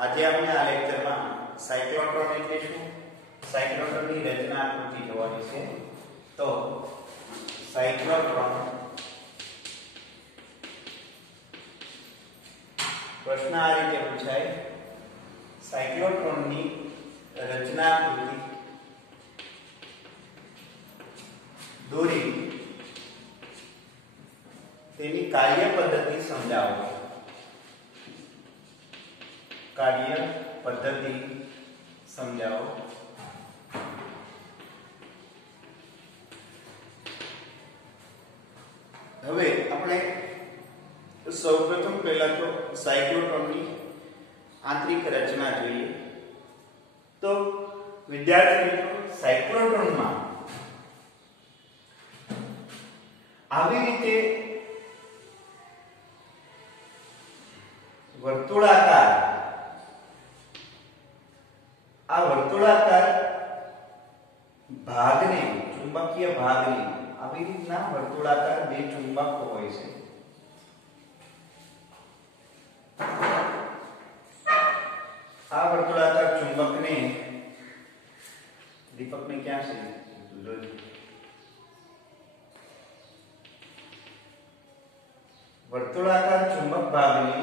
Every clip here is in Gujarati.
આજે આપણે આ લેક્ચરમાં સાયક્લોટ્રોન એટલે શું, સાયક્લોટ્રોનની રચના આકૃતિ જોવાની છે. તો સાયક્લોટ્રોન પ્રશ્ન આ રીતે પૂછાય, સાયક્લોટ્રોનની રચના આકૃતિ દોરી તેની કાર્ય પદ્ધતિ સમજાવો. કાર્ય પદ્ધતિ સમજાવો. હવે આપણે સૌપ્રથમ પહેલા તો સાયક્લોટ્રોનની આંતરિક રચના જોઈએ. તો વિદ્યાર્થી મિત્રો, સાયક્લોટ્રોનમાં આવી રીતે વર્તુળાકાર ભાગને, ચુંબકીય ભાગને આવી રીતના વર્તુળાકાર બે ચુંબક હોય છે. આ વર્તુળાકાર ચુંબકને, દીપકને ક્યાં છે? વર્તુળાકાર ચુંબક ભાગને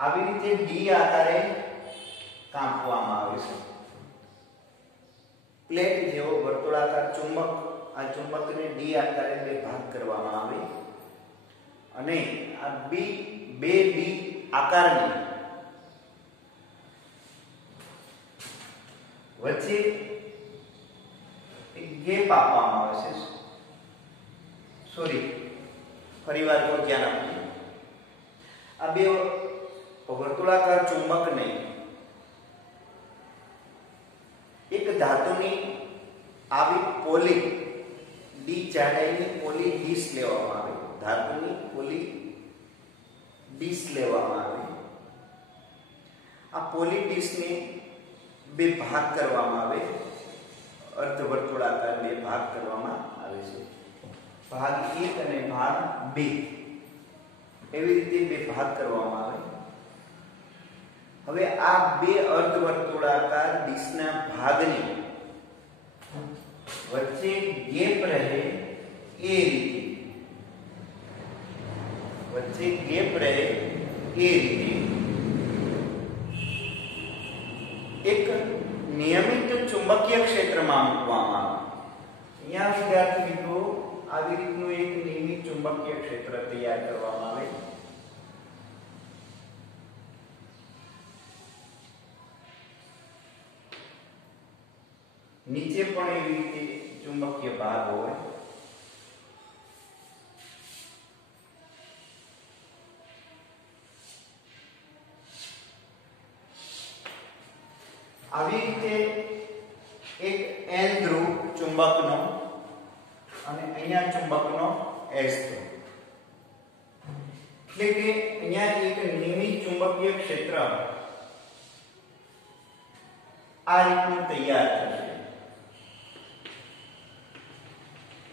આવી રીતે ડી આકારે કાપવામાં આવે છે. પ્લેટ જેવો વર્તુળાકાર ચુંબક, આ ચુંબકને ડી આકારે બે ભાગ કરવામાં આવે અને આ બે ડી આકારની વચ્ચે એક ગેપ આપવામાં આવે છે. સોરી, ફરીવાર ધ્યાન આપજો. આ બે વર્તુળાકાર ચુંબકને એક ધાતુની આવી પોલી ડી જાડાઈની પોલી ડીશ લેવામાં આવે. ધાતુની પોલી ડીશ લેવામાં આવે. આ પોલી ડીશને બે ભાગ કરવામાં આવે. અર્ધવર્તુળાકાર બે ભાગ કરવામાં આવે છે. ભાગ 1 અને ભાગ 2 એવી રીતે બે ભાગ કરવામાં આવે. હવે આ બે અર્ધવર્તુળાકાર ડીશના ભાગને વચ્ચે ગેપ રહે એ રીતે, વચ્ચે ગેપ રહે એ રીતે એક નિયમિત ચુંબકીય ક્ષેત્રમાં મૂકવામાં આવે. અહીંયા વિદ્યાર્થી મિત્રો આવી રીતનું એક નિયમિત ચુંબકીય ક્ષેત્ર તૈયાર કરવામાં આવે. નીચે પણ એવી રીતે ચુંબકીય ભાગ હોય. આવી રીતે એક N ધ્રુવ ચુંબકનો અને અહીંયા ચુંબકનો S ધ્રુવ, એટલે કે અહીંયા એક નિયમિત ચુંબકીય ક્ષેત્ર આ રીતનું તૈયાર થશે.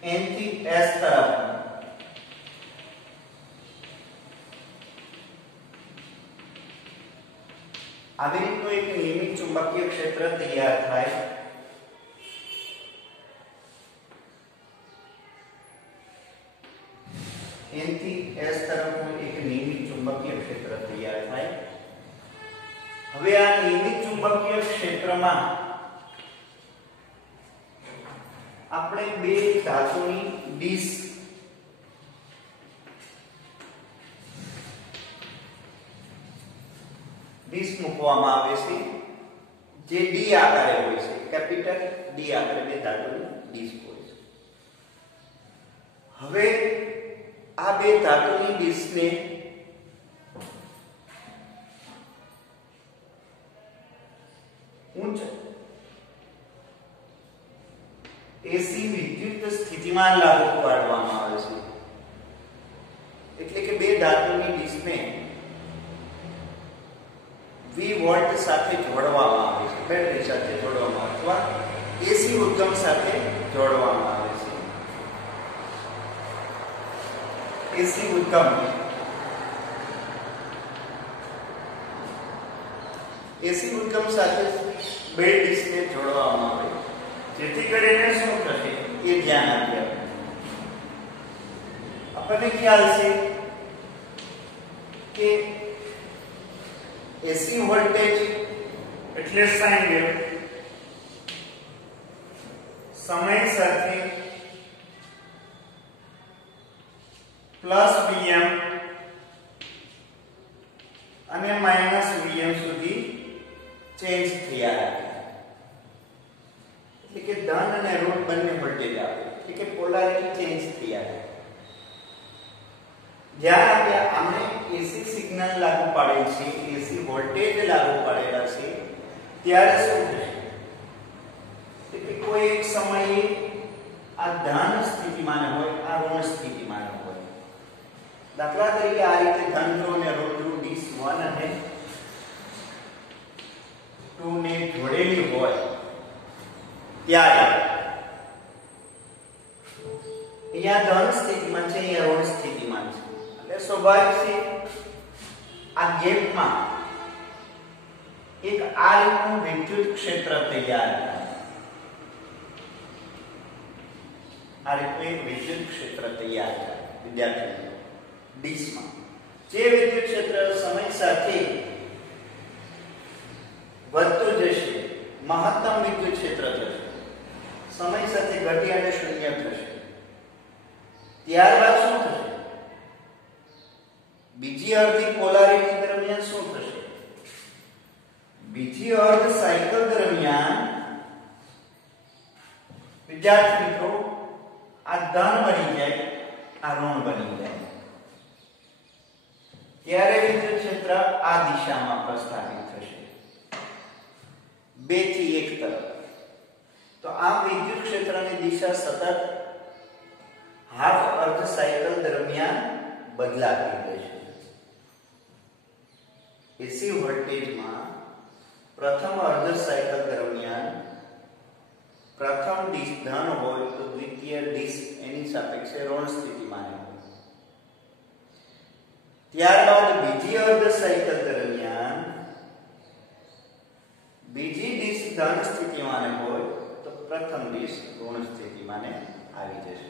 N થી S તરફ આવી રીતનું એક નિયમિત ચુંબકીય ક્ષેત્ર તૈયાર થાય. N થી S તરફનું એક નિયમિત ચુંબકીય ક્ષેત્ર તૈયાર થાય. હવે આ નિયમિત ચુંબકીય ક્ષેત્રમાં આપણે બે ધાતુની ડીશ મૂકવામાં આવે છે, જે ડી આકારે હોય છે. કેપિટલ ડી આકારે બે ધાતુની ડીશ હોય છે. હવે આ બે ધાતુની ડીશને ઉચ્ચ એસી વિદ્યુત સ્થિતિમાન લાગુ પાડવામાં આવે છે. એટલે કે બે ધાતુની ડીશને V વોલ્ટ સાથે જોડવામાં આવે છે, બેટરી સાથે જોડવામાં અથવા એસી ઉદ્ગમ સાથે જોડવામાં આવે છે. એસી ઉદ્ગમ એસી ઉદ્ગમ સાથે બે ડિસ્કને જોડવામાં આવે જેથી કરીને શું થશે એ ધ્યાન આપીએ આપણને ખ્યાલ છે કે એસી વોલ્ટેજ એટલે સાઇન વેવ સમય સાથે +Vm અને -Vm સુધી ચેન્જ થયા રાખે એટલે કે ધન અને ઋણ બંને વોલ્ટેજ આવે એટલે કે પોલારિટી ચેન્જ થયા રાખે જ્યારે આપણે આમને એસી સિગ્નલ લાગુ પાડેલ છે એસી વોલ્ટેજ લાગુ પાડેલા છે ત્યારે શું થશે એટલે કે કોઈ એક સમયે આ ધન સ્થિતિમાન હોય આ ઋણ સ્થિતિમાન હોય દાખલા તરીકે આ રીતે ધન ધ્રુવ અને ઋણ ધ્રુવ ડીશ 1 અને 2 ને જોડેલી હોય ત્યારે અહીંયા ધન સ્થિતિમાન છે અહીંયા ઋણ સ્થિતિમાન છે એટલે સ્વાભાવિક છે આ ગેપમાં એક આ રીતનું વિદ્યુત ક્ષેત્ર તૈયાર થાય આ રીતનું એક વિદ્યુત ક્ષેત્ર તૈયાર થાય વિદ્યાર્થીઓ ડીશમાં જે વિદ્યુત ક્ષેત્ર સમય સાથે વધતું જશે મહત્તમ વિદ્યુત ક્ષેત્ર થશે સમય સાથે ઘટી અને શૂન્ય થશે ત્યારબાદ શું થશે બીજી અર્ધી પોલારિટી દરમિયાન શું થશે બીજી અર્ધ સાયકલ દરમિયાન વિદ્યાર્થી મિત્રો આ ધન બની જાય આ ઋણ બની જાય ત્યારે વિદ્યુત ક્ષેત્ર આ દિશામાં પ્રસ્થાપિત થશે 2 થી 1 તરફ તો આ વિદ્યુત ક્ષેત્રની દિશા સતત હાફ અર્ધ સાયકલ દરમિયાન બદલાતી રહેશે એસી વોલ્ટેજમાં પ્રથમ અર્ધ સાયકલ દરમિયાન પ્રથમ ડિસ્ક ધન હોય તો દ્વિતીય ડિસ્ક એની સાપેક્ષે ઋણ સ્થિતિમાં હોય ત્યારબાદ બીજી અર્ધ સાયકલ દરમિયાન બીજી ડિસ્ક ધન સ્થિતિમાં હોય તો પ્રથમ ડિસ્ક ઋણ સ્થિતિમાં આવી જશે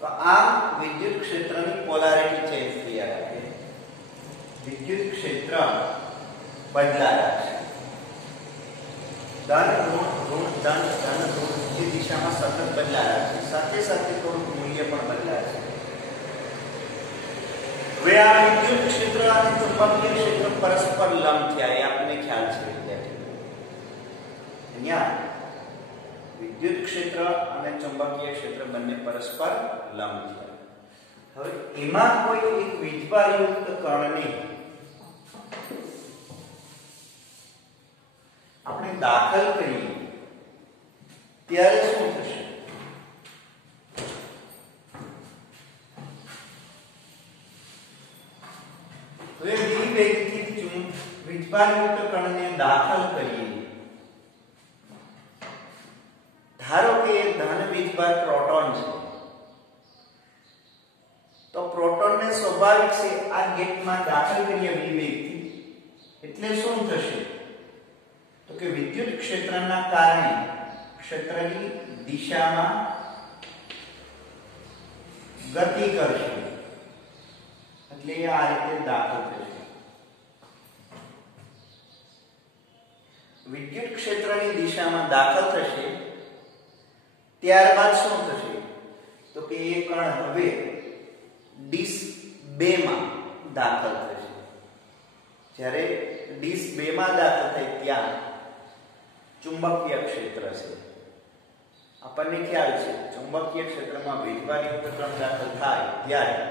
તો આ વિદ્યુત ક્ષેત્રની પોલારિટી ચેન્જ થયા રાખે વિદ્યુત ક્ષેત્ર બદલાયા છે ધન ઋણ ઋણ ધન ધન ઋણ એ દિશામાં સતત બદલાયા છે સાથે સાથે થોડું મૂલ્ય પણ બદલાય છે હવે આ વિદ્યુત ક્ષેત્ર અને ચુંબકીય ક્ષેત્ર પરસ્પર લંબ થયા એ આપણને ખ્યાલ છે વિદ્યાર્થીઓ અહીંયા વિદ્યુત ક્ષેત્ર અને ચુંબકીય ક્ષેત્ર બંને પરસ્પર લંબ થયા હવે એમાં કોઈ એક વીજભારયુક્ત કણને આપણે દાખલ કરીએ ત્યારે શું થશે હવે વિવેગથી વીજભારયુક્ત કણને દાખલ કરીએ ધારો કે ધન વીજભાર પ્રોટોન છે તો પ્રોટોનને સ્વાભાવિક છે આ ગેટમાં દાખલ કરીએ વિવેગથી એટલે શું થશે તો કે વિદ્યુત ક્ષેત્રના કારણે ક્ષેત્રની દિશામાં ગતિ કરશે એટલે આ રીતે દાખલ થશે વિદ્યુત ક્ષેત્રની દિશામાં દાખલ થશે ત્યારબાદ શું થશે તો કે એ કણ હવે ડિસ્ક 2 માં દાખલ થશે જ્યારે ડિસ્ક 2 માં દાખલ થાય ત્યાં ચુંબકીય ક્ષેત્ર છે આપણને ખ્યાલ છે ચુંબકીય ક્ષેત્રમાં વીજભારયુક્ત કણ દાખલ થાય ત્યારે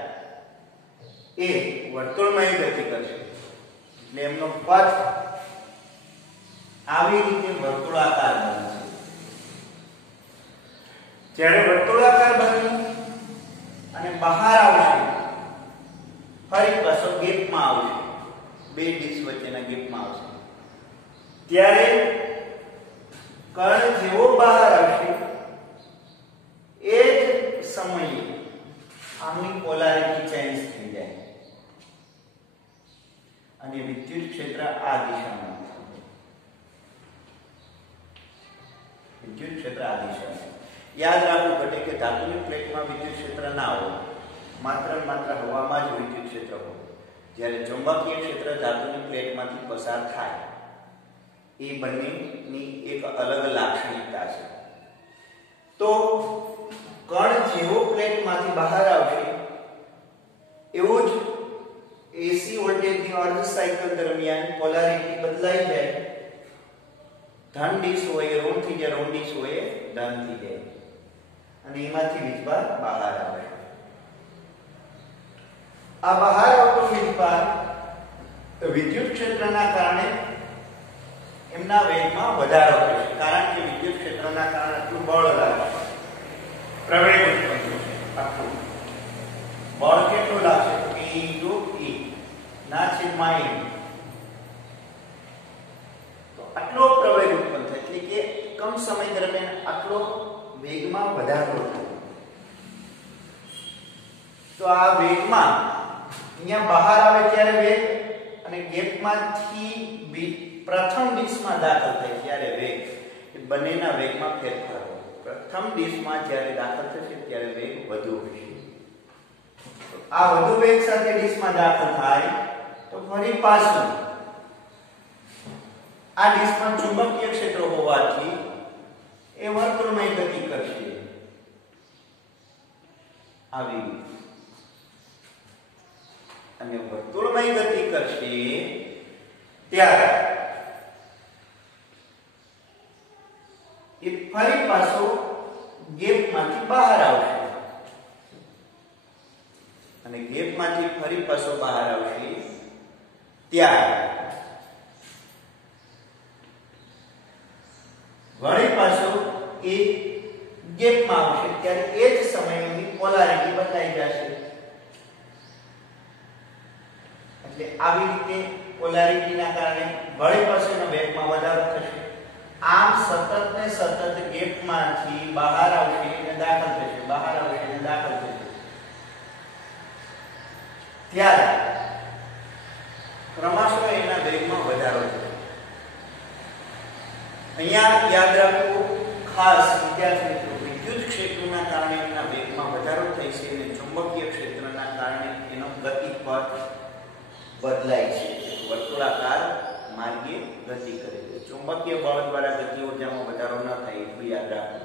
એ વર્તુળમય ગતિ કરશે એટલે એમનો પથ આવી રીતે વર્તુળાકાર બનશે જ્યારે વર્તુળાકાર બની અને બહાર આવશે ફરી પાછો ગેપમાં આવશે બે ડિસ્ક વચ્ચેના ગેપમાં આવશે ત્યારે કણ જેવો બહાર આવશે એ જ સમયે આમની પોલારિટી ચેન્જ થઈ જાય અને વિદ્યુત ક્ષેત્ર આ દિશામાં યાદ રાખવું ઘટે કે ધાતુની પ્લેટમાં વિદ્યુત ક્ષેત્ર ના હોય, માત્ર હવામાં જ વિદ્યુત ક્ષેત્ર હોય. જ્યારે ચુંબકીય ક્ષેત્ર ધાતુની પ્લેટમાંથી પસાર થાય એ બંનેની એક અલગ લાક્ષણિકતા છે. તો કણ જેવો પ્લેટમાંથી બહાર આવશે એવું જ એસી વોલ્ટેજની અર્ધ સાયકલ દરમિયાન પોલારિટી બદલાઈ જાય. ધન ડીશ હોય ઋણ થઈ જાય, ઋણ ડીશ હોય ધન થઈ જાય અને એમાંથી વીજભાર બહાર આવે. આ બહાર આવતો વીજભાર વિદ્યુત ક્ષેત્રના કારણે એમના વેગમાં વધારો થશે, કારણ કે વિદ્યુત ક્ષેત્રના કારણે આટલું બળ લાગશે, પ્રવેગ ઉત્પન્ન થશે. આટલું બળ કેટલું લાગશે? P × E ના છેદમાં E. તો આટલો પ્રવેગ ઉત્પન્ન થાય એટલે કે કમ સમય દરમિયાન આટલો વેગમાં વધારો થાય. તો આ વેગમાં અહીંયા બહાર આવે ત્યારે વેગ અને ગેપમાંથી પ્રથમ ડિસ્કમાં દાખલ થાય ત્યારે વેગ, એ બંનેના વેગમાં ફેરફાર હોય. પ્રથમ ડિસ્કમાં જ્યારે દાખલ થશે ત્યારે વેગ વધુ હશે. આ વધુ વેગ સાથે ડિસ્કમાં દાખલ થાય તો ફરી પાછું આ ડિસ્કમાં ચુંબકીય ક્ષેત્ર હોવાથી એ વર્તુળમય ગતિ કરશે. આવી અને વર્તુળમય ગતિ કરશે ત્યારે એ ફરી પાછો ગેપમાંથી બહાર આવશે અને ગેપમાંથી ફરી પાછો બહાર આવશે ત્યારે વળી પાછો એ ગેપમાં આવશે ત્યારે એ જ સમયની પોલારિટી બદલાઈ જશે. એટલે આવી રીતે પોલારિટીના કારણે વળી પાછો એનો વેગમાં વધારો થશે. આમ સતત ને સતત ગેપમાંથી બહાર આવશે અને દાખલ થશે, બહાર આવશે અને દાખલ થશે. ત્યારે ક્રમશઃ એના વેગમાં વધારો થશે. અહીંયા યાદ રાખવું ખાસ વિદ્યાર્થી મિત્રો, વિદ્યુત ક્ષેત્રના કારણે એના વેગમાં વધારો થાય છે અને ચુંબકીય ક્ષેત્રના કારણે એનો ગતિપથ બદલાય છે, વર્તુળાકાર માર્ગે ગતિ કરે છે. ચુંબકીય બળ દ્વારા ગતિ ઊર્જામાં વધારો ન થાય એટલું યાદ રાખવું.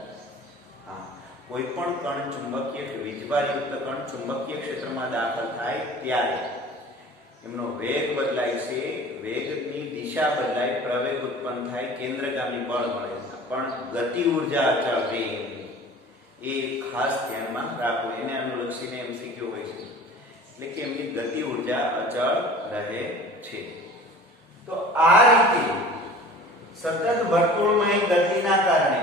હા, કોઈ પણ કણ ચુંબકીય વીજભારયુક્ત કણ ચુંબકીય ક્ષેત્રમાં દાખલ થાય ત્યારે એમનો વેગ બદલાય છે, વેગની દિશા બદલાય, પ્રવેગ ઉત્પન્ન થાય, કેન્દ્રગામી બળ મળે, પણ ગતિ ઊર્જા અચળ રહે એ ખાસ ધ્યાનમાં રાખવું. એને અનુલક્ષીને એમસીક્યુ હોય છે, એટલે કે એમની ગતિ ઊર્જા અચળ રહે છે. તો આ રીતે સતત વર્તુળમય ગતિના કારણે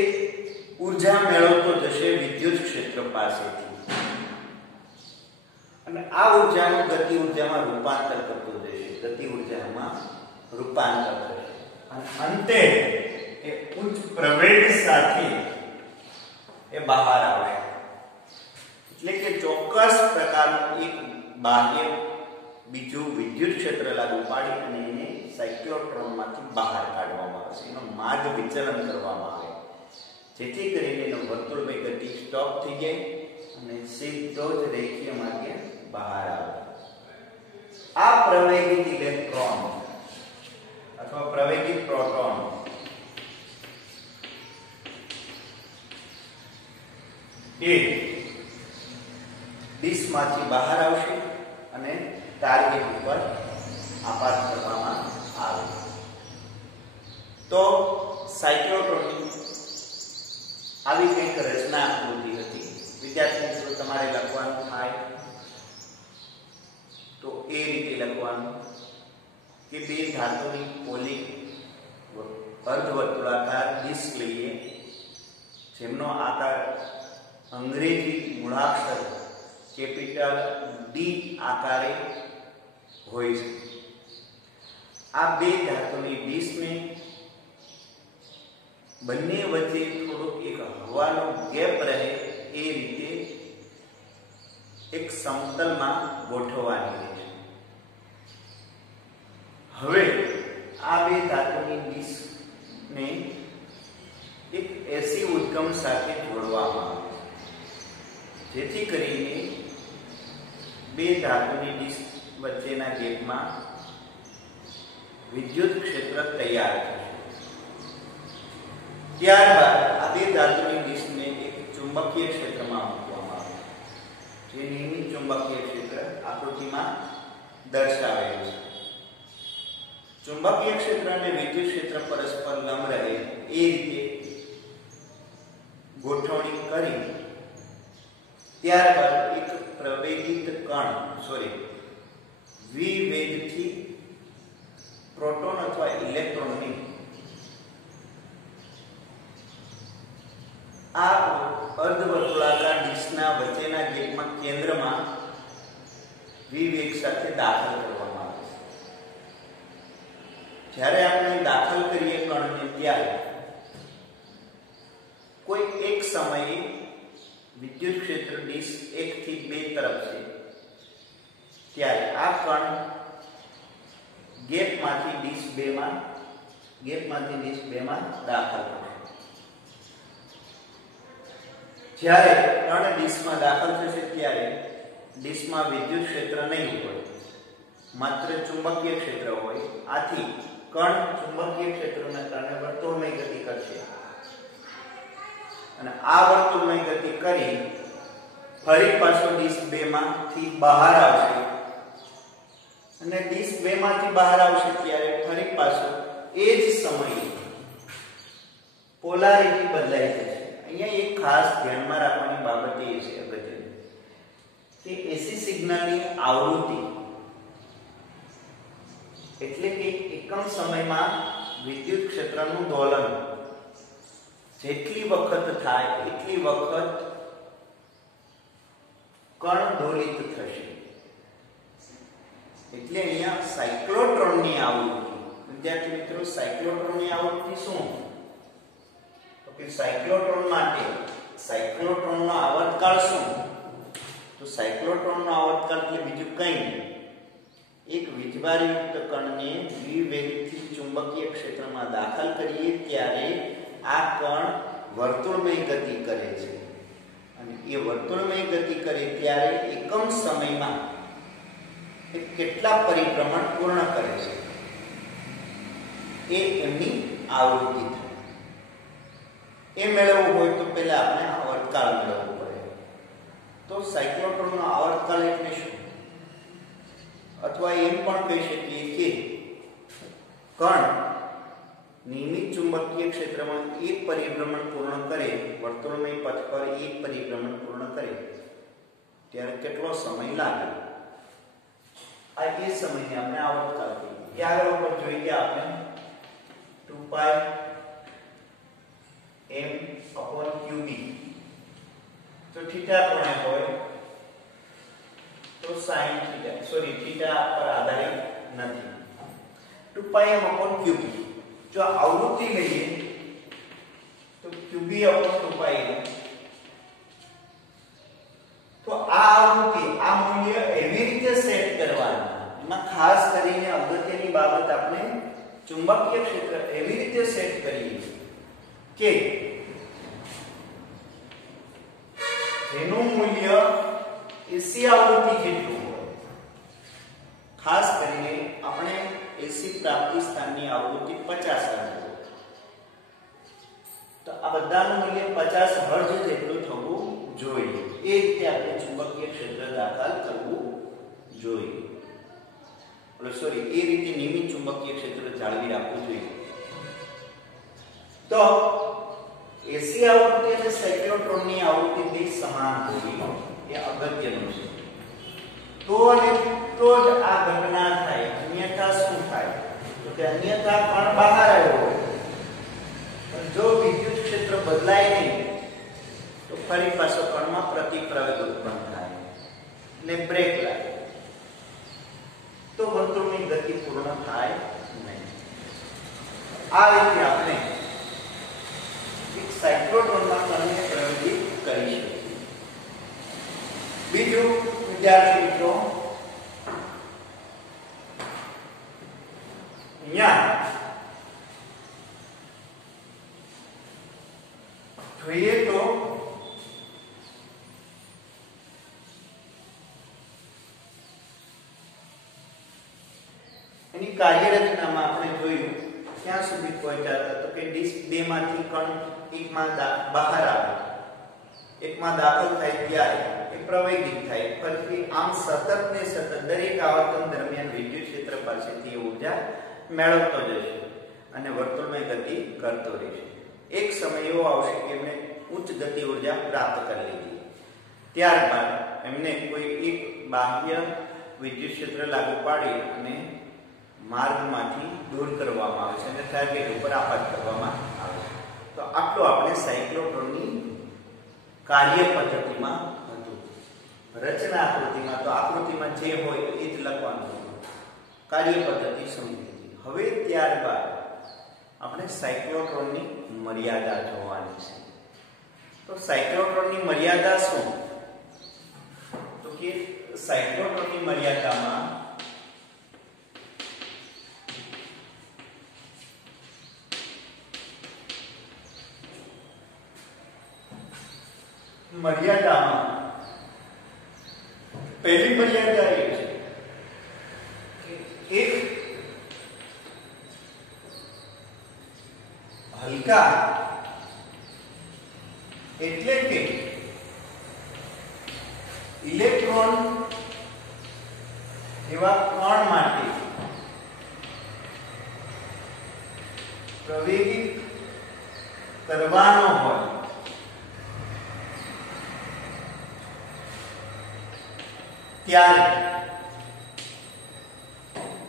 એક ઊર્જા મેળવતો જશે વિદ્યુત ક્ષેત્ર પાસેથી અને આ ઊર્જાનું ગતિ ઊર્જામાં રૂપાંતર કરતો જશે, ગતિ ઊર્જામાં રૂપાંતર થશે અને અંતે એ ઉચ્ચ પ્રવેગ સાથે એ બહાર આવશે. એટલે કે ચોક્કસ પ્રકારનું એક બાહ્ય બીજું વિદ્યુત ક્ષેત્ર લાગુ પાડી અને એને સાયક્લોટ્રોનમાંથી બહાર કાઢવામાં આવશે, એનો માર્ગ વિચલન કરવામાં આવે, જેથી કરીને એનો વર્તુળમય ગતિ સ્ટોપ થઈ જાય અને સીધો જ રેખીય માર્ગે બહાર આવે. આ પ્રવેગિત ઇલેક્ટ્રોન અથવા પ્રવેગિત પ્રોટોન એ ડિસ્કમાંથી બહાર આવશે અને ટાર્ગેટ ઉપર આપાત કરવામાં આવે. તો સાયક્લોટ્રોનની આવી કંઈક રચના આકૃતિ હતી. વિદ્યાર્થી મિત્રો, તમારે લખવાનું થાય તો એ રીતે લખવાનું કે બે ધાતુની પોલી અર્ધવર્તુળાકાર ડિસ્ક લઈએ જેમનો આકાર અંગ્રેજી મૂળાક્ષર કેપિટલ ડી આકારે હોય છે. આ બે ધાતુની ડિસ્કને બંને વચ્ચે થોડોક એક હવાનો ગેપ રહે એ રીતે એક સમતલમાં ગોઠવવાની છે. હવે આ બે ધાતુની ડિસ્કને એક એસી ઉદ્ગમ સાથે જોડવામાં આવે છે, જેથી કરીને બે ધાતુની ડિસ્ક વચ્ચેના ગેપમાં વિદ્યુત ક્ષેત્ર તૈયાર થશે. ત્યારબાદ આ બે ધાતુની ડિસ્કને એક ચુંબકીય ક્ષેત્રમાં મૂકવામાં આવે છે, જે નિયમિત ચુંબકીય ક્ષેત્ર આકૃતિમાં દર્શાવેલું છે. ચુંબકીય ક્ષેત્ર અને વિદ્યુત ક્ષેત્ર પરસ્પર લંબ રહે એ રીતે ગોઠવણી કરી ત્યારબાદ એક પ્રવેગિત વિવેગથી પ્રોટોન અથવા ઇલેક્ટ્રોનની આ અર્ધવર્તુળાકાર ડિસ્કના વચ્ચેના ગેપમાં કેન્દ્રમાં વિવેગ સાથે દાખલ કરવામાં આવે છે. જ્યારે આપણે દાખલ કરીએ કણને ત્યારે કોઈ એક સમયે વિદ્યુત ક્ષેત્ર ડિસ્ક 1 થી 2 તરફ છે, ત્યારે આ કણ ગેપમાંથી ડિસ્ક 2 માં દાખલ થશે. જ્યારે કણ ડિસ્કમાં દાખલ થશે ત્યારે ડિસ્કમાં વિદ્યુત ક્ષેત્ર નહીં હોય, માત્ર ચુંબકીય ક્ષેત્ર હોય. આથી કણ ચુંબકીય ક્ષેત્રના કારણે વર્તુળમય ગતિ કરશે અને આ વર્તુળમય ગતિ કરી ફરી પાછો ડિસ્ક 2 માંથી બહાર આવશે અને ડિસ્ક 2 માંથી બહાર આવશે ત્યારે ફરી પાછો એ જ સમયે પોલારિટી બદલાઈ જશે. અહીંયા એક ખાસ ધ્યાનમાં રાખવાની બાબત એ છે અગત્યની કે એસી સિગ્નલની આવૃત્તિ એટલે કે એકમ સમયમાં વિદ્યુત ક્ષેત્રનું દોલન જેટલી વખત થાય એટલી વખત કણ દોલિત થશે. એટલે અહીંયા સાયક્લોટ્રોનની આવૃત્તિ, વિદ્યાર્થી મિત્રો, સાયક્લોટ્રોનની આવૃત્તિ શું? તો કે સાયક્લોટ્રોન માટે સાયક્લોટ્રોનનો આવર્તકાળ શું? તો સાયક્લોટ્રોનનો આવર્તકાળ એટલે બીજું કંઈ નહીં, એક વીજભારયુક્ત કણને દ્વિવેગથી ચુંબકીય ક્ષેત્રમાં દાખલ કરીએ ત્યારે આ કણ વર્તુળમય ગતિ કરે છે અને એ વર્તુળમય ગતિ કરે ત્યારે એકમ સમયમાં એ કેટલા પરિભ્રમણ પૂર્ણ કરે છે એ એમની આવૃત્તિ થાય. એ મેળવવું હોય તો પહેલા આપણે આવર્તકાળ મેળવવું પડે. તો સાયક્લોટ્રોનનો આવર્તકાળ એટલે શું? અથવા એમ પણ કહી શકીએ કે કણ નિયમિત ચુંબકીય ક્ષેત્રમાં એક પરિભ્રમણ પૂર્ણ કરે, વર્તુળમય પથ પર એક પરિભ્રમણ પૂર્ણ કરે ત્યારે કેટલો સમય લાગે? આ એ સમયને આપણે આવર્તકાળ કહીએ. આગળ ઉપર જોઈએ આપણે 2π m/qb. તો થીટા કોણે હોય તો sin થીટા પર આધારિત નથી. 2π m/qb. જો આવૃત્તિ લઈએ તો qb/2π. તો આ આવૃત્તિ, આ મૂલ્ય એવી રીતે સેટ કરવાનું, એમાં ખાસ કરીને અગત્યની બાબત આપણે ચુંબકીય ક્ષેત્ર એવી રીતે સેટ કરીએ કે જેનું મૂલ્ય એસી આવૃત્તિ જેટલું હોય. ખાસ કરીને આપણે એસી પ્રાપ્તિ સ્થાનની આવૃત્તિ 50 રાખીએ તો આ બધાનું મૂલ્ય 50 હર્ટ્ઝ જેટલું થવું જોઈએ. એ રીતે આપણે ચુંબકીય ક્ષેત્ર દાખલ કરવું જોઈએ. એ રીતે નિયમિત ચુંબકીય ક્ષેત્ર જાળવી રાખવું જોઈએ. તો એસી આવૃત્તિ અને સાયક્લોટ્રોનની આવૃત્તિ બે સમાન હોવી એ અગત્યનું છે. તો જ આ ઘટના થાય, અન્યથા શું થાય? તો કે અન્યથા કણ બહાર આવ્યો પણ જો વિદ્યુત ક્ષેત્ર બદલાય નહીં તો ફરી પાછો કણમાં પ્રતિપ્રવેગ ઉત્પન્ન થાય એટલે બ્રેક લાગે, તો વર્તુળની ગતિ પૂર્ણ થાય નહીં. આ રીતે આપણે એક સાયક્લોટ્રોનના કણને પ્રયોગિત કરી શકીએ. બીજું વિદ્યાર્થી મિત્રો, અહીંયા કાર્યરચનામાં આપણે જોયું ક્યાં સુધી પહોંચ્યા હતા તો કે ડિસ્ક 2 માંથી કણ એકમાં બહાર આવે, એકમાં દાખલ થાય ત્યારે એ પ્રવેગિત થાય, પછી આમ સતત ને સતત દરેક આવર્તન દરમિયાન વિદ્યુત ક્ષેત્ર પાસેથી ઊર્જા મેળવતો જશે અને વર્તુળમાં ગતિ કરતો રહેશે. એક સમય એવો આવશે કે એમને ઉચ્ચ ગતિ ઊર્જા પ્રાપ્ત કરી લીધી, ત્યારબાદ એમને કોઈ એક બાહ્ય વિદ્યુત ક્ષેત્ર લાગુ પાડી અને માર્ગમાંથી દૂર કરવામાં આવે છે અને ટાર્ગેટ ઉપર આપાત કરવામાં આવે છે. તો આટલું આપણે સાયક્લોટ્રોનની કાર્ય પદ્ધતિમાં હતું. રચના આકૃતિમાં તો આકૃતિમાં જે હોય એ જ લખવાનું હતું, કાર્ય પદ્ધતિ સમજી લીધી. હવે ત્યારબાદ આપણે સાયક્લોટ્રોનની મર્યાદા જોવાની છે. તો સાયક્લોટ્રોનની મર્યાદા શું? તો કે સાયક્લોટ્રોનની મર્યાદામાં પહેલી મર્યાદા એ છે કે એક હલકા એટલે કે ઇલેક્ટ્રોન એવા કણ માટે પ્રવેગિત કરવાનો હોય ત્યારે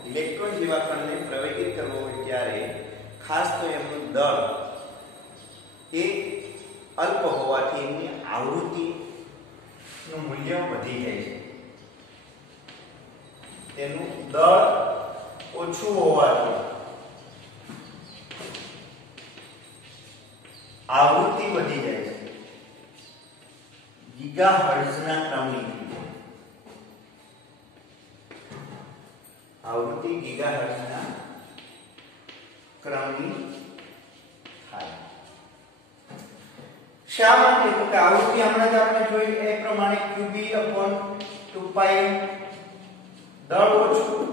ઇલેક્ટ્રોન જેવા કણને પ્રવેગિત કરવો હોય ત્યારે ખાસ તો એમનું દળ એ અલ્પ હોવાથી એમની આવૃત્તિનું મૂલ્ય વધી જાય છે. તેનું દળ ઓછું હોવાથી આવૃત્તિ વધી જાય છે. ગીગાહર્ટ્ઝના ક્રમની આવૃત્તિ ગીગાહર્ટ્ઝના ક્રમની થાય. શા માટે? તો કે આવૃત્તિ હમણાં જ આપણે જોઈ એ પ્રમાણે qB/2π દળ ઓછું,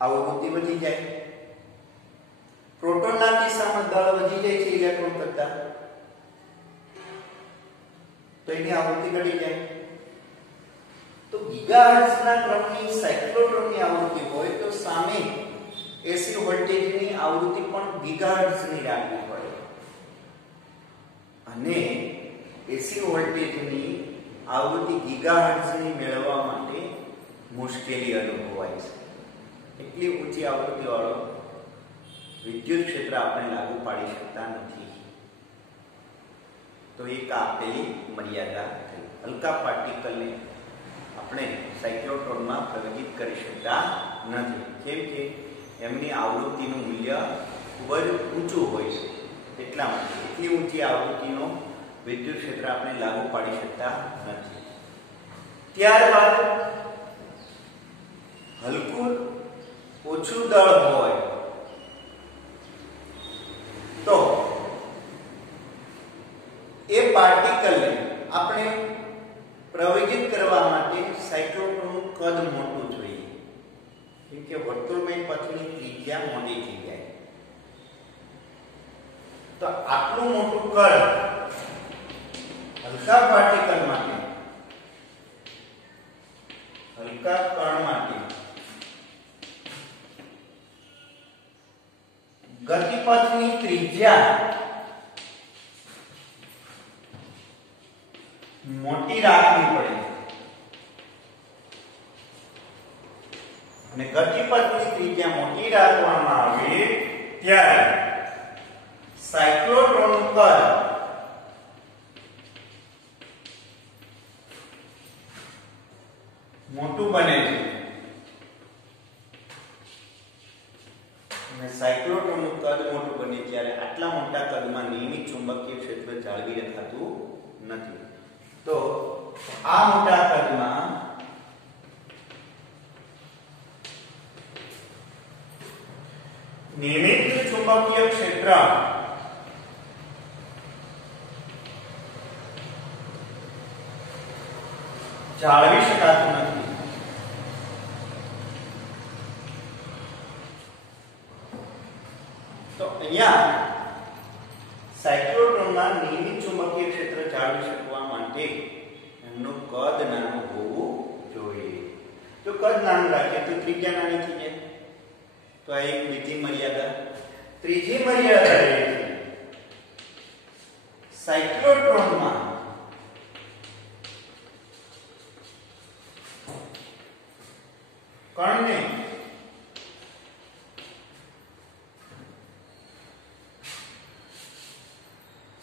આવૃત્તિ વધી જાય. પ્રોટોનના કિસ્સામાં દળ વધી જાય છે ઇલેક્ટ્રોન કરતા, તો એની આવૃત્તિ ઘટી જાય. તો ગીગાહર્ટ્ઝના ક્રમની સાયક્લોટ્રોનની આવૃત્તિ હોય તો સામે એસી વોલ્ટેજની આવૃત્તિ પણ ગીગાહર્ટ્ઝની રાખવી પડે અને એસી વોલ્ટેજની આવૃત્તિ ગીગાહર્ટ્ઝની મેળવવા માટે મુશ્કેલી અનુભવાય છે. એટલી ઊંચી આવૃત્તિવાળો વિદ્યુત ક્ષેત્ર આપણે લાગુ પાડી શકતા નથી. તો એક આપેલી મર્યાદા થઈ. હલકા પાર્ટિકલને આપણે સાયક્લોટ્રોનમાં પ્રવેગિત કરી શકતા નથી, કેમ કે એમની આવૃત્તિનું મૂલ્ય ખૂબ જ ઊંચું હોય છે. એટલા માટે એટલી ઊંચી આવૃત્તિનો વિદ્યુત ક્ષેત્ર આપણે લાગુ પાડી શકતા નથી. ત્યારબાદ હલકું ઓછું દળ હોય તો એ પાર્ટિકલને આપણે પ્રવેગિત કરવા માટે સાયક્લોટ્રોનનું કદ મોટું જોઈએ, કેમ કે વર્તુળમય પથની ત્રિજ્યા મોટી થઈ જાય. તો આટલું મોટું કદ હલકા પાર્ટિકલ માટે, હલકા કણ માટે ગતિપથની ત્રિજ્યા મોટી રાખવી પડે અને ગતિપથની ત્રિજ્યા મોટી રાખવામાં આવે ત્યારે સાયક્લોટ્રોનનું કદ મોટું બને છે અને સાયક્લોટ્રોનનું કદ મોટું બને ત્યારે આટલા મોટા કદમાં નિયમિત ચુંબકીય ક્ષેત્ર જાળવી રખાતું નથી. તો આ મોટા કદમાં નિયમિત ચુંબકીય ક્ષેત્ર જાળવી શકાતું નથી. અહીંયા સાયક્લોટ્રોનમાં નિયમિત ચુંબકીય ક્ષેત્ર જાળવી શકવા માટે એમનું કદ નાનું હોવું જોઈએ. જો કદ નાનું રાખીએ તો ત્રિજ્યા નાની થઈ જાય. તો આ એક બીજી મર્યાદા. ત્રીજી મર્યાદા એ છે સાયક્લોટ્રોનમાં કણને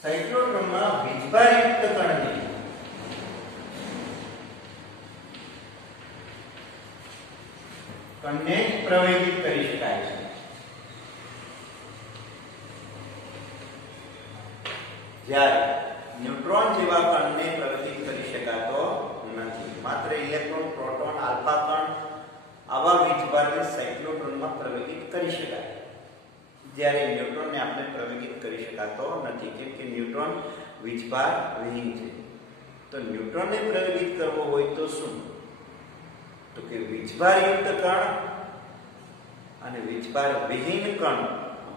સાયક્લોટ્રોનમાં વીજભારયુક્ત કણને પ્રવેગિત કરી શકાય છે. જ્યારે ન્યુટ્રોન જેવા કણને પ્રવેગિત કરી શકાતો નથી. માત્ર ઇલેક્ટ્રોન, પ્રોટોન, આલ્ફા કણ આવા વીજભારને સાયક્લોટ્રોનમાં પ્રવેગિત કરી શકાય. જ્યારે ન્યુટ્રોનને આપણે પ્રવેગિત કરી શકાતો નથી, કેમ કે ન્યુટ્રોન વીજભાર વિહીન છે. તો ન્યુટ્રોનને પ્રવેગિત કરવો હોય તો શું? તો કે વીજભારયુક્ત કણ અને વીજભાર વિહીન કણ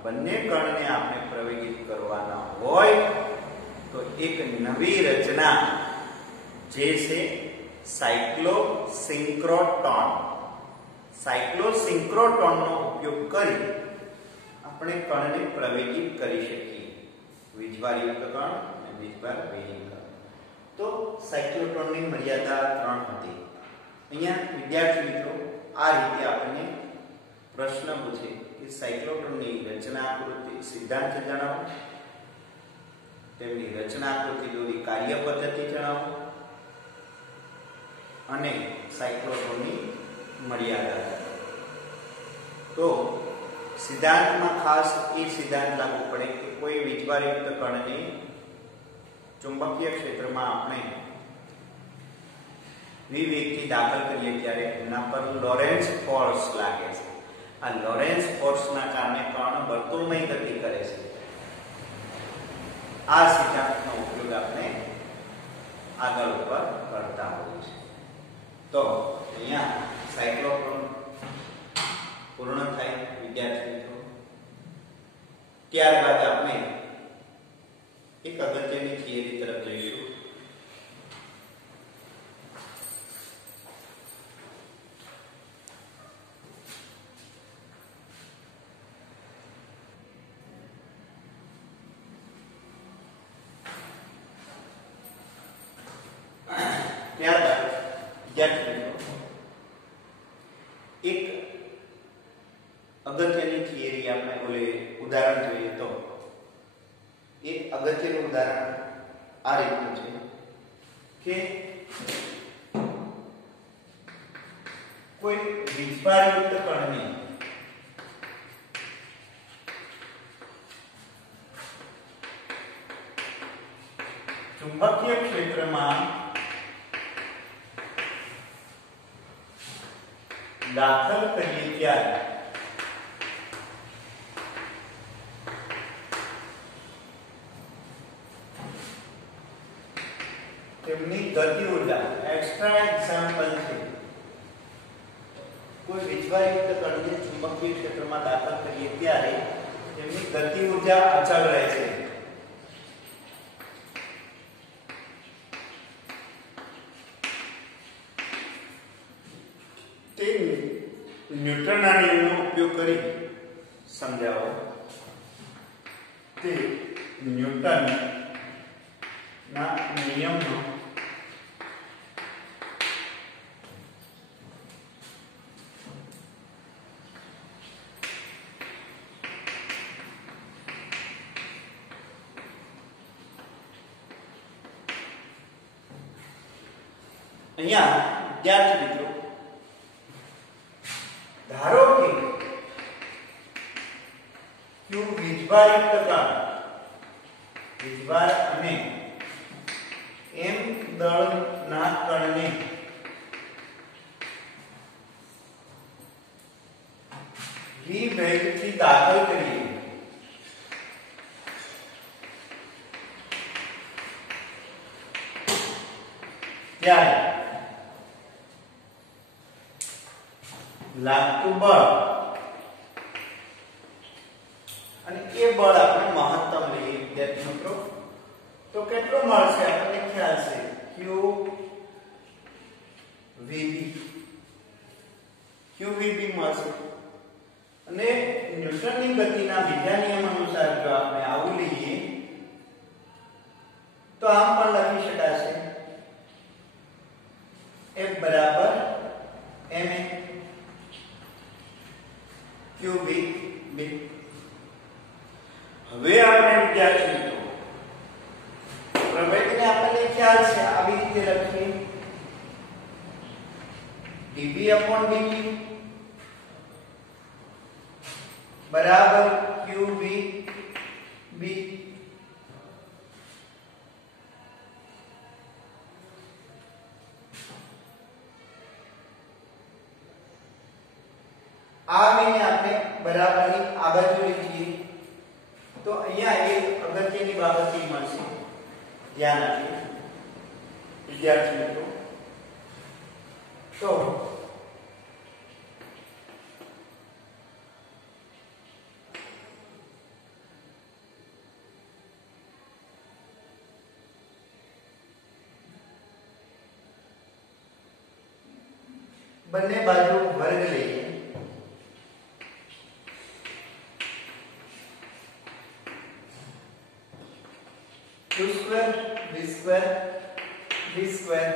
બંને કણને આપણે પ્રવેગિત કરવાના હોય તો એક નવી રચના જે છે સાયક્લોસિન્ક્રોટ્રોન. સાયક્લોસિન્ક્રોટ્રોનનો ઉપયોગ કરી આપણે કણને પ્રવેગિત કરી શકીએ. વીજભારયુક્ત કણ અને વીજભાર વિહીન કણ. તો સાયક્લોટ્રોનની મર્યાદા 3 હતી. અહીંયા વિદ્યાર્થી મિત્રો આ રીતે આપણને પ્રશ્ન પૂછે કે સાયક્લોટ્રોનની રચના આકૃતિ સિદ્ધાંત જણાવો, તેમની રચના આકૃતિ દોરી કાર્ય પદ્ધતિ જણાવો અને સાયક્લોટ્રોનની મર્યાદા. તો સિદ્ધાંતમાં ખાસ એ સિદ્ધાંત લાગુ પડે કે કોઈ વીજભારયુક્ત કણને ચુંબકીય ક્ષેત્રમાં આપણે વિવેગથી દાખલ કરીએ ત્યારે એના પર લોરેન્ટ્ઝ ફોર્સ લાગે છે. આ લોરેન્ટ્ઝ ફોર્સના કારણે કણ વર્તુળમય ગતિ કરે છે. આ સિદ્ધાંતનો ઉપયોગ આપણે આગળ ઉપર કરતા હોઈએ છીએ. તો અહીંયા સાયક્લોટ્રોન પૂર્ણ થાય વિદ્યાર્થી મિત્રો. ત્યારબાદ આપણે એક અગત્યની થિયરી તરફ જઈશું. ત્યારબાદ વિદ્યાર્થી મિત્રો એક અગત્યની થિયરી આપણે ઉદાહરણ જોઈએ તો એક અગત્યનું ઉદાહરણ આ રીતનું છે કે કોઈ વીજભારયુક્ત કણને ચુંબકીય ક્ષેત્રમાં દાખલ કરીએ ત્યારે તેમની ગતિ ઉર્જા એક્સ્ટ્રા એક્ઝામ્પલ છે. કોઈ વીજભારયુક્ત કણને ચુંબકીય ક્ષેત્રમાં દાખલ કરીએ ત્યારે તેમની ગતિ ઉર્જા અચળ રહે છે. તે ન્યૂટનના નિયમનો ઉપયોગ કરી સમજાવો. તે ન્યૂટનના નિયમનો અહીંયા વિદ્યાર્થી મિત્રો ધારો કે Q વીજભારયુક્ત કણ વીજભાર અને m દળના કણને v વેગથી દાખલ કરીએ ત્યારે લાગતું બળ અને એ બળ તો કેટલો મળશે આપણને ખ્યાલ છે QVB મળશે. અને ન્યૂટનની ગતિના બીજા નિયમ અનુસાર જો આપણે આવું લઈએ તો આમ પણ લખી શકાશે F બરાબર ma ક્યુબિક b. હવે આપણે વિદ્યાર્થી મિત્રો પ્રવેગને આપણને ખ્યાલ છે આવી રીતે લખીએ dv/dt બરાબર QVB. આ મેને આપણે બરાબરની આ બાજુ લીધી તો અહીંયા એક અગત્યની બાબત એ મળશે, ધ્યાન આપીએ વિદ્યાર્થી મિત્રો. તો બંને બાજુ વર્ગ લઈએ q square v square v square.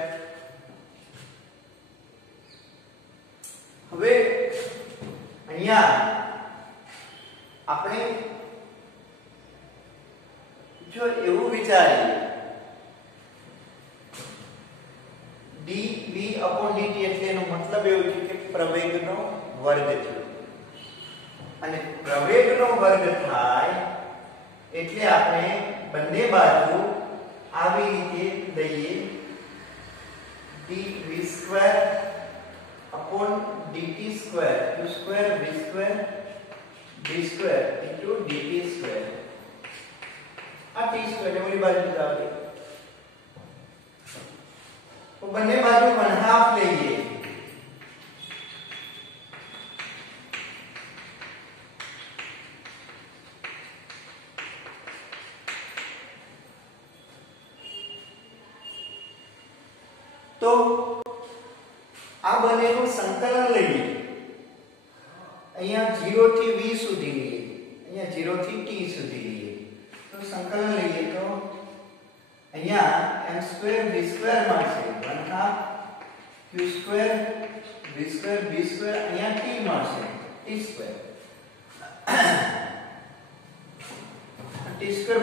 હવે અહીંયા આપણે જો એવું વિચારીએ dv/dt એટલે એનો મતલબ એવું છે કે પ્રવેગનો વર્ગ છે અને પ્રવેગનો વર્ગ થાય એટલે આપણે બંને બાજુ આવી રીતે લઈએ dv²/dt² q² v² dt². આ t² ને ઓલી બાજુ જાવે તો બંને બાજુ 1/2 લઈએ તો આ બંનેનું સંકલન લઈએ અહીંયા 0 થી v સુધી લઈએ અહીંયા 0 થી t સુધી લઈએ તો સંકલન લઈએ તો અહીંયા m² v² મળશે 1/2 q² v² b² અહીંયા t મળશે t². t²/2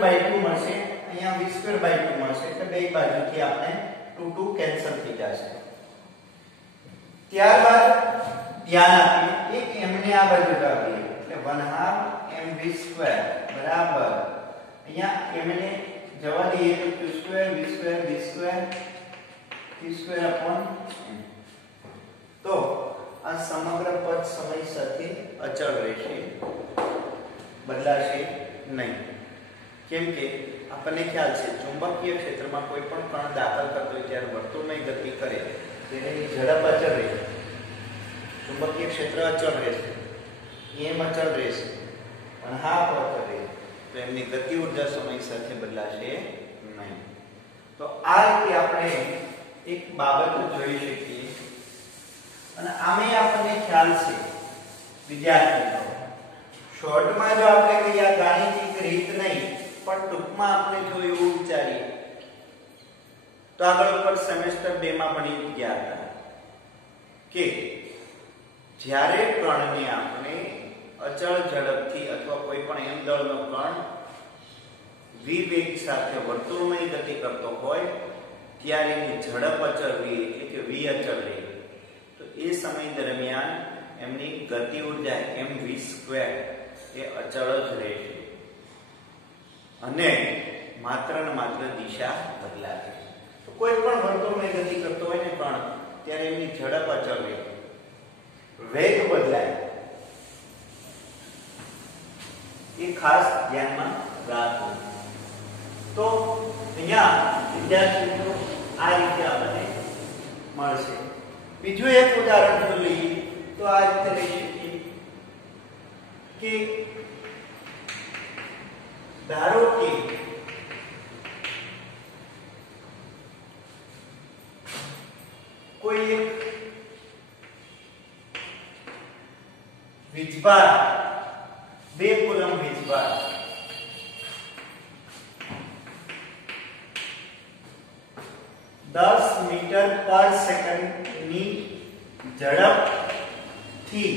મળશે અહીંયા v²/2 મળશે એટલે બે બાજુથી આપણે 2 કેન્સલ થઈ જશે. ત્યારબાદ ધ્યાન આપીએ એક m ને આ બાજુ લાવીએ એટલે 1/2 mv² બરાબર અહીંયા m ને જવા દઈએ તો q² v² b² t²/m. તો આ સમગ્ર પદ સમય સાથે અચળ રહેશે, બદલાશે નહીં. કેમ કે આપણને ખ્યાલ છે ચુંબકીય ક્ષેત્રમાં કોઈ પણ કણ દાખલ કરતો હોય ત્યારે વર્તુળમય ગતિ કરે તેની ઝડપ અચળ રહેશે, ચુંબકીય ક્ષેત્ર અચળ રહેશે, એમ અચળ રહેશે અને હા અચળ રહેશે તો એમની ગતિ ઊર્જા સમય સાથે બદલાશે નહીં. તો આ રીતે આપણે એક બાબત જોઈ શકીએ અને આમે આપણને ખ્યાલ છે વિદ્યાર્થીઓ શોર્ટમાં જો આપણે કહીએ આ ગાણિતિક રીત નહીં પણ ટૂંકમાં આપણે જો એવું વિચારીએ તો આગળ ઉપર સેમેસ્ટર 2 માં ભણી ગયા હતા કે જ્યારે કણને આપણે અચળ ઝડપથી અથવા કોઈ પણ m દળનો કણ v વેગ સાથે વર્તુળમય ગતિ કરતો હોય ત્યારે એની ઝડપ અચળ રહે એટલે કે v અચળ રહે તો એ સમય દરમિયાન એમની ગતિ ઊર્જા mv² એ અચળ જ રહેશે અને માત્ર ને માત્ર દિશા બદલાશે. તો કોઈ પણ વર્તુળમય ગતિ કરતો હોય ને કણ ત્યારે એની ઝડપ અચળ રહે, વેગ બદલાય એ ખાસ ધ્યાનમાં રાખવું. તો અહીંયા વિદ્યાર્થી મિત્રો આ રીતે આપણને મળશે. બીજું એક ઉદાહરણ જો લઈએ તો આ રીતે લઈ શકીએ કે ધારો કે કોઈ એક વીજભાર 2 કુલમ વીજભાર દસ મીટર પર સેકન્ડની ઝડપથી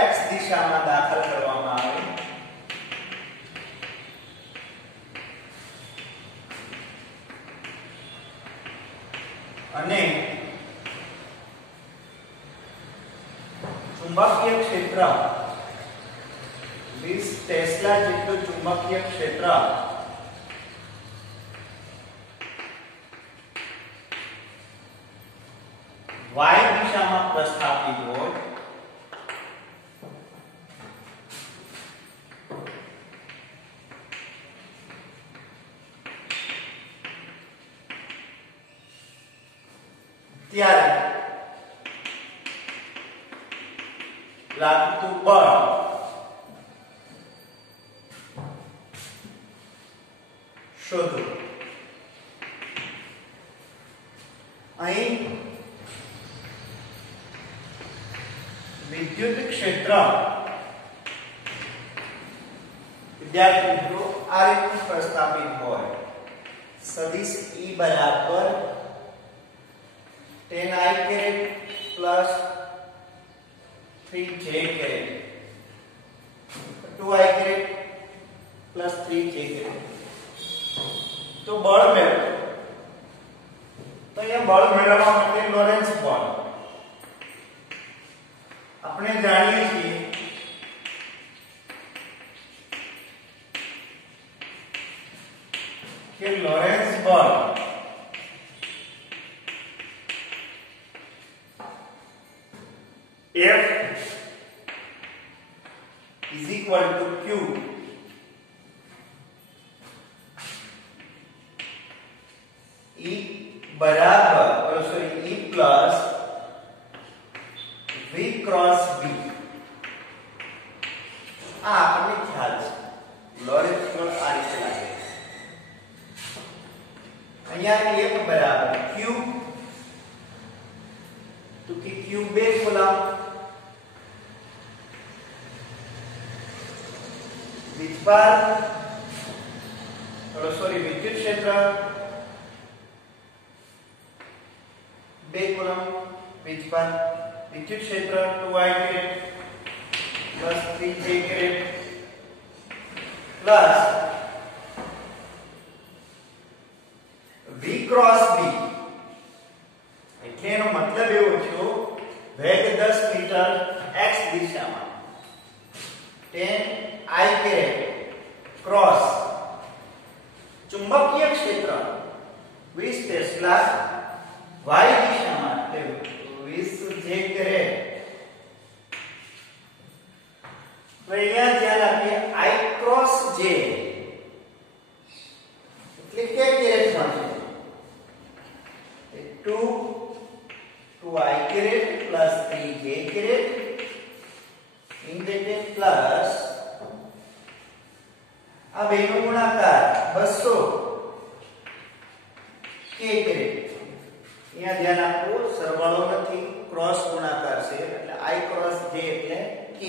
x દિશામાં દાખલ કરવામાં આવે અને ચુંબકીય ક્ષેત્ર 20 ટેસ્લા જેટલું ચુંબકીય ક્ષેત્ર y દિશામાં પ્રસ્થાપિત હોય ત્યારે લાગતું બળ શોધો. અહીં વિદ્યુત ક્ષેત્ર વિદ્યાર્થી મિત્રો આ રીતે પ્રસ્થાપિત હોય સદિશ E બરાબર 10i caret plus 3j caret 2i caret plus 3j caret તો બળ મેળવો તો અહીંયા બળ મેળવવા માટે લોરેન્સ બળ આપણે જાણીએ છીએ કે લોરેન્સ બળ F is equal to Q E बराबर E plus V cross B આ આપણને ખ્યાલ છે લોરેન્સ બળ આ રીતે લાગે અહીંયા F બરાબર Q તો કે Q 2 કુલમ વીજભાર વિદ્યુત ક્ષેત્ર 2 કુલમ વીજભાર વિદ્યુત ક્ષેત્ર 2i caret plus 3j caret plus v cross b એટલે એનો મતલબ એવો થયો વેગ 10 મીટર x દિશામાં 10i caret ક્રોસ ચુંબકીય ક્ષેત્ર 20 ટેસ્લા y દિશામાં એટલે 20j caret તો અહીંયા ધ્યાન આપીએ i cross j એટલે કે કેરેટમાં છે 2i caret plus 3j caret in bracket plus આ બેનો ગુણાકાર 200 k caret અહીંયા ધ્યાન આપો સરવાળો નથી ક્રોસ ગુણાકાર છે એટલે i cross j એટલે k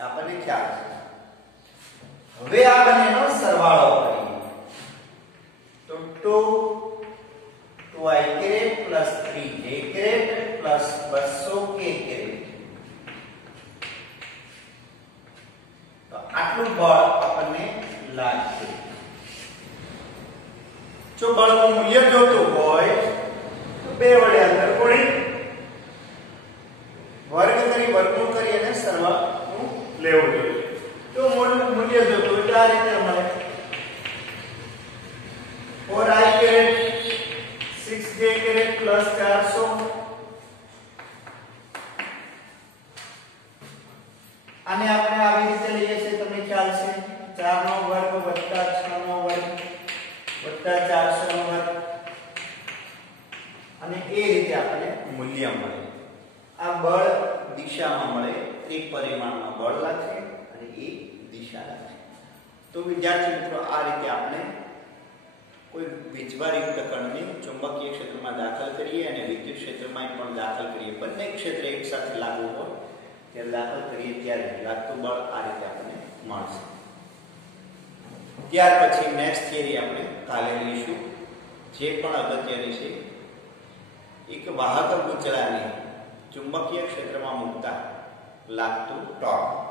આપણને ખ્યાલ છે હવે આ બંનેનો સરવાળો કરીએ તો 2i caret plus 3j caret plus 200k caret તો આટલું બળ આપણને લાગશે જો બળનું મૂલ્ય જોતું હોય તો 2 વડે અંદર ગુણી વર્ગમૂળ કરી અને સરવાળો લેવું જોઈએ તો મૂલ્ય જોતું એટલે આ રીતે મળે 4i caret 6j caret plus 400 આને આપણે આવી રીતે લઈએ છીએ તમને ખ્યાલ છે 4 નો વર્ગ વત્તા 6 નો વર્ગ વત્તા 400 નો વર્ગ અને એ રીતે આપણને મૂલ્ય મળે આ બળ દિશામાં મળે એક પરિમાણમાં બળ લાગશે અને એક દિશા લાગશે તો વિદ્યાર્થી મિત્રો આ રીતે આપણે કોઈ વીજભારયુક્ત કણને ચુંબકીય ક્ષેત્રમાં દાખલ કરીએ અને વિદ્યુત ક્ષેત્રમાં પણ દાખલ કરીએ, બંને ક્ષેત્ર એકસાથે લાગુ હોય ત્યારે દાખલ કરીએ ત્યારે લાગતું બળ આ રીતે આપણને મળશે. ત્યાર પછી નેક્સ્ટ થિયરી આપણે કાલે લઈશું, જે પણ અગત્યની છે. એક વાહક ગુંચળાને ચુંબકીય ક્ષેત્રમાં મૂકતા લાગતું ટોર્ક.